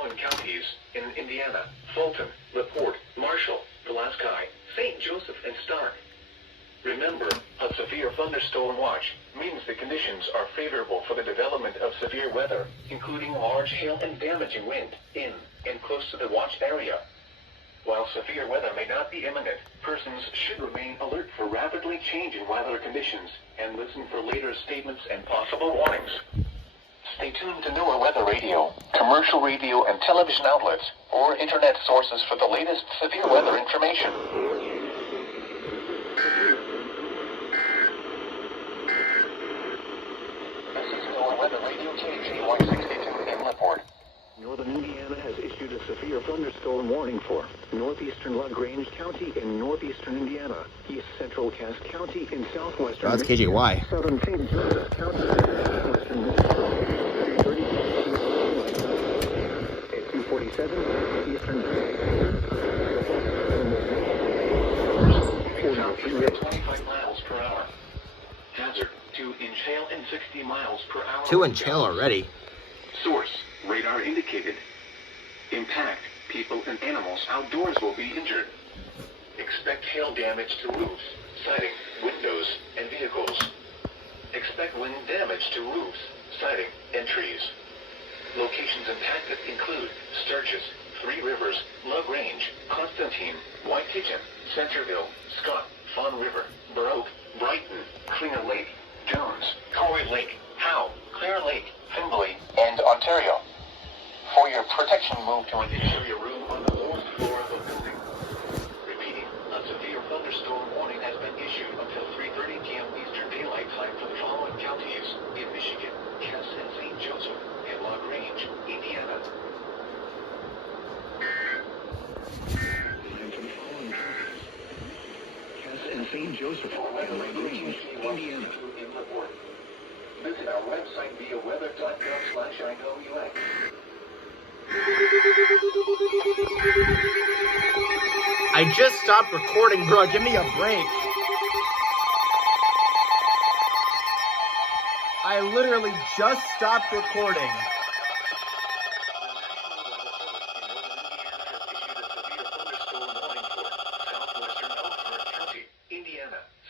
following counties in Indiana: Fulton, LaPorte, Marshall, Pulaski, St. Joseph, and Stark. Remember, a severe thunderstorm watch means the conditions are favorable for the development of severe weather, including large hail and damaging wind in and close to the watched area. While severe weather may not be imminent, persons should remain alert for rapidly changing weather conditions and listen for later statements and possible warnings. Stay tuned to NOAA weather radio, commercial radio and television outlets, or internet sources for the latest severe weather information. This is NOAA weather radio KG 162 in LaPorte. Northern Indiana has issued a severe thunderstorm warning for northeastern LaGrange County in northeastern Indiana, east central Cass County in southwestern That's KJY. southern St. Joseph County, western Michigan, 3:30 at 2:47 eastern. 25 miles per hour. Hazard: 2-inch hail and 60 miles per hour. 2-inch hail already. Source: radar indicated. Impact: people and animals outdoors will be injured. Expect hail damage to roofs, siding, windows, and vehicles. Expect wind damage to roofs, siding, and trees. Locations impacted include Sturgis, Three Rivers, LaGrange, Constantine, White Kitchen, Centerville, Scott, Fawn River, Burr Oak, Brighton, Klinger Lake, Jones, Corey Lake, Howe, Clear Lake, Findlay, and Ontario. For your protection, move to an interior room on the lowest floor of the building. Repeating, a severe thunderstorm warning has been issued until 3:30 p.m. Eastern Daylight Time for the following counties in Michigan: Cass and St. Joseph, and LaGrange, Indiana. Cass and St. Joseph, and LaGrange, Indiana. Visit our website via weather.gov/INOUX. I just stopped recording, bro. Give me a break. I literally just stopped recording.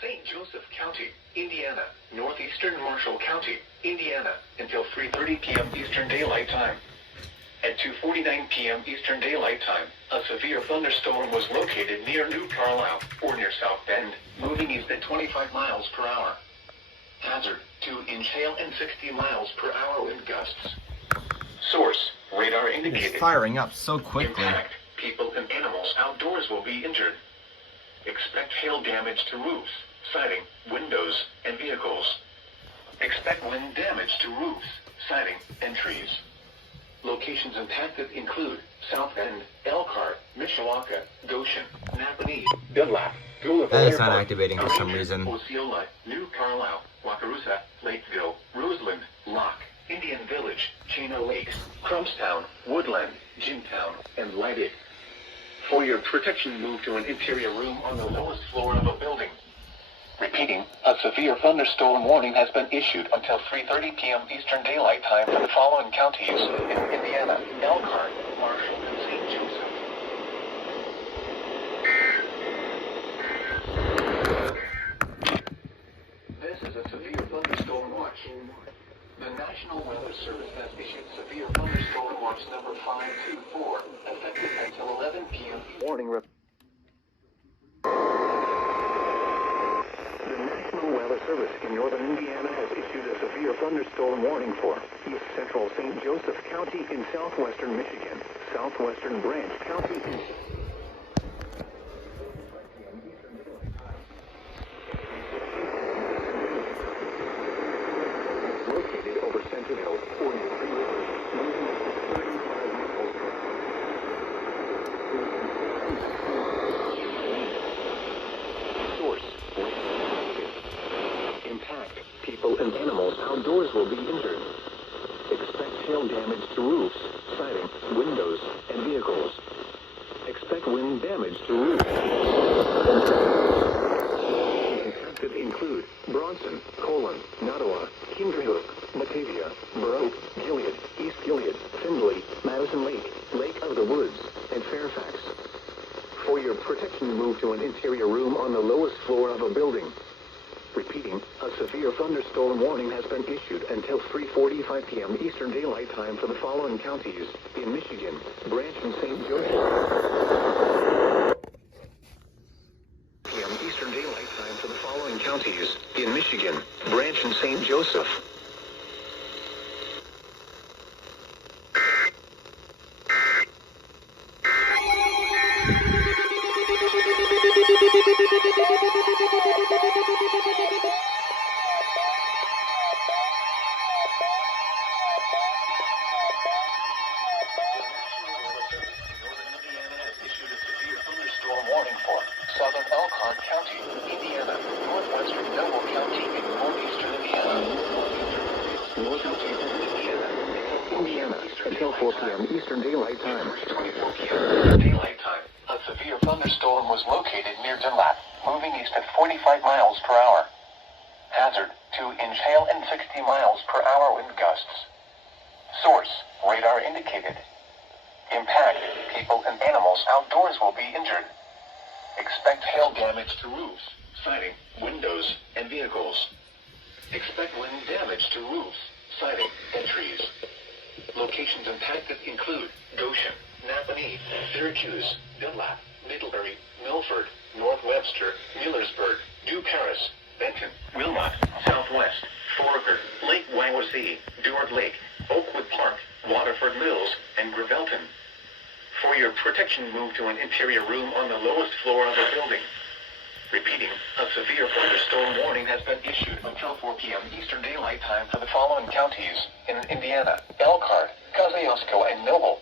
St. Joseph County, Indiana, northeastern Marshall County, Indiana, until 3:30 p.m. Eastern Daylight Time. At 2:49 p.m. Eastern Daylight Time, a severe thunderstorm was located near New Carlisle, or near South Bend, moving east at 25 miles per hour. Hazard: 2-inch hail and 60 miles per hour wind gusts. Source: radar indicated. It's firing up so quickly. Impact: people and animals outdoors will be injured. Expect hail damage to roofs, siding, windows, and vehicles. Expect wind damage to roofs, siding, and trees. Locations impacted include South Bend, Elkhart, Mishawaka, Goshen, Napanee, Dunlap, That is not activating for some reason. Osceola, New Carlisle, Wakarusa, Lakeville, Roseland, Locke, Indian Village, Chino Lakes, Crumpstown, Woodland, Jimtown, and Lighted. For your protection, move to an interior room on the lowest floor of a building. Repeating, a severe thunderstorm warning has been issued until 3:30 p.m. Eastern Daylight Time for the following counties in Indiana: Elkhart, Marshall, and St. Joseph. This is a severe thunderstorm watch. The National Weather Service has issued severe thunderstorm watch number 524, effective until 11 p.m. Warning. The National Weather Service in northern Indiana has issued a severe thunderstorm warning for east central St. Joseph County in southwestern Michigan, southwestern Branch County in located over Centerville, or near Three Rivers, moving at 35 miles per hour. Source: impact: people and animals outdoors will be injured. Expect hail damage to roofs, siding, windows, and vehicles. Expect wind damage to roofs. Impacted include Bronson, Colon, Nottawa, Kinderhook, Batavia, Burr Oak, Gilead, East Gilead, Findlay, Madison Lake, on the lowest floor of a building. Repeating, a severe thunderstorm warning has been issued until 3:45 p.m. Eastern Daylight Time for the following counties in Michigan, Branch and St. Joseph. p.m. Eastern Daylight Time for the following counties in Michigan, Branch and St. Joseph. Southern Elkhart County, Indiana, northwestern Noble County in northeastern Indiana, Indiana, until 4 p.m. Eastern Daylight Time. 24 p.m. Eastern Daylight Time. A severe thunderstorm was located near Dunlap, moving east at 45 miles per hour. Hazard, 2-inch hail and 60 miles per hour wind gusts. Source, radar indicated. Impact, people and animals outdoors will be injured. Expect hail damage to roofs, siding, windows, and vehicles. Expect wind damage to roofs, siding, and trees. Locations impacted include Goshen, Napanee, Syracuse, Dunlap, Middlebury, Milford, North Webster, Millersburg, New Paris, Benton, Wilmot, Southwest, Foraker, Lake Wawasee, Duard Lake, Oakwood Park, Waterford Mills, and Gravelton. For your protection, move to an interior room on the lowest floor of a building. Repeating, a severe thunderstorm warning has been issued until 4 p.m. Eastern Daylight Time for the following counties in Indiana: Elkhart, Kosciuszko, and Noble.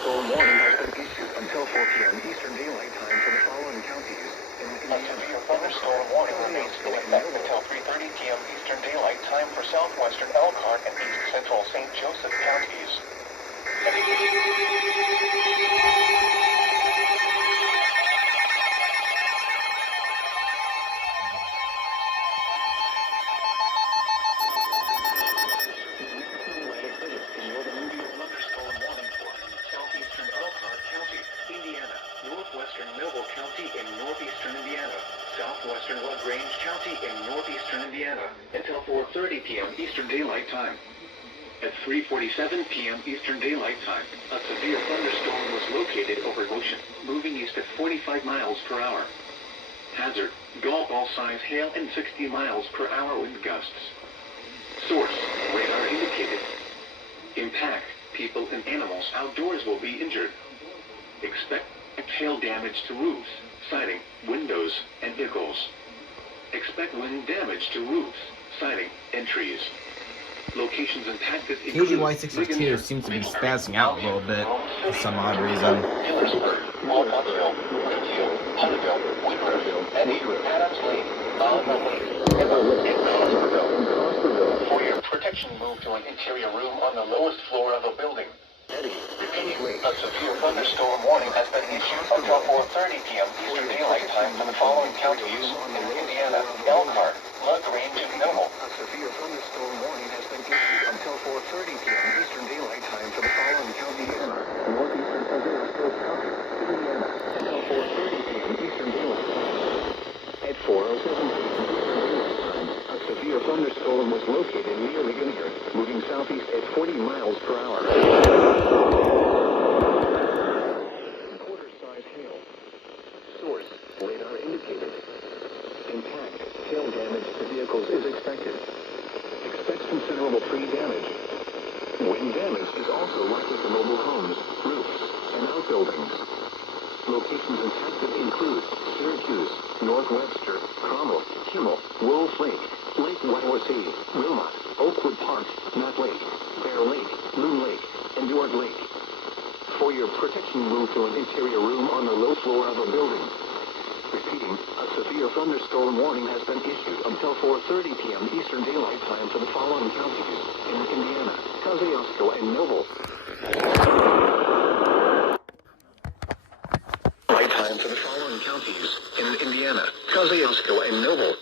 Storm warning has been issued until 4 p.m. Eastern Daylight Time for the following counties in A severe thunderstorm warning remains in effect until 3:30 p.m. Eastern Daylight Time for southwestern Elkhart and east central St. Joseph counties. Noble County in northeastern Indiana, southwestern LaGrange County in northeastern Indiana, until 4:30 p.m. Eastern Daylight Time. At 3:47 p.m. Eastern Daylight Time, a severe thunderstorm was located over Goshen, moving east at 45 miles per hour. Hazard, golf ball size hail and 60 miles per hour wind gusts. Source, radar indicated. Impact, people and animals outdoors will be injured. Expect hail damage to roofs, siding, windows, and vehicles. Expect wind damage to roofs, siding, and trees. Locations impacted include DEJA seems to be spazzing out a little bit for some odd reason. Millersburg, Walnutsville, Greenfield, Hunterville, Woodruffville, Eddy, Adams Lane, Oliver Lake, and Prosperville. For your protection, move to an interior room on the lowest floor of a building. Repeating, a severe thunderstorm warning has been issued until 4:30 p.m. Eastern Daylight Time for the following counties in Indiana: Elkhart, LaGrange, and Noble. A severe thunderstorm warning has been issued until 4:30 p.m. Eastern Daylight Time for the following counties in northeastern Kosciuszko County, Indiana, until 4:30 p.m. Eastern Daylight Time. At 4:07 p.m. Eastern Daylight Time, a severe thunderstorm was located near the Vineyard, moving southeast at 40 miles per hour. Quarter-size hail. Source, radar indicated. Impact, hail damage to vehicles is expected. Expect considerable tree damage. Wind damage is also likely to mobile homes, roofs, and outbuildings. Locations impacted include Syracuse, North Webster, Cromwell, Kimmel, Wolf Lake, Lake Wawasee, Wilmot, Oakwood Park, Knott Lake, Bear Lake, Loon Lake, and Duard Lake. For your protection, move to an interior room on the low floor of a building. Repeating, a severe thunderstorm warning has been issued until 4:30 p.m. Eastern Daylight Time for the following counties in Indiana: Kosciuszko and Noble. Daylight Time for the following counties in Indiana: Kosciuszko and Noble.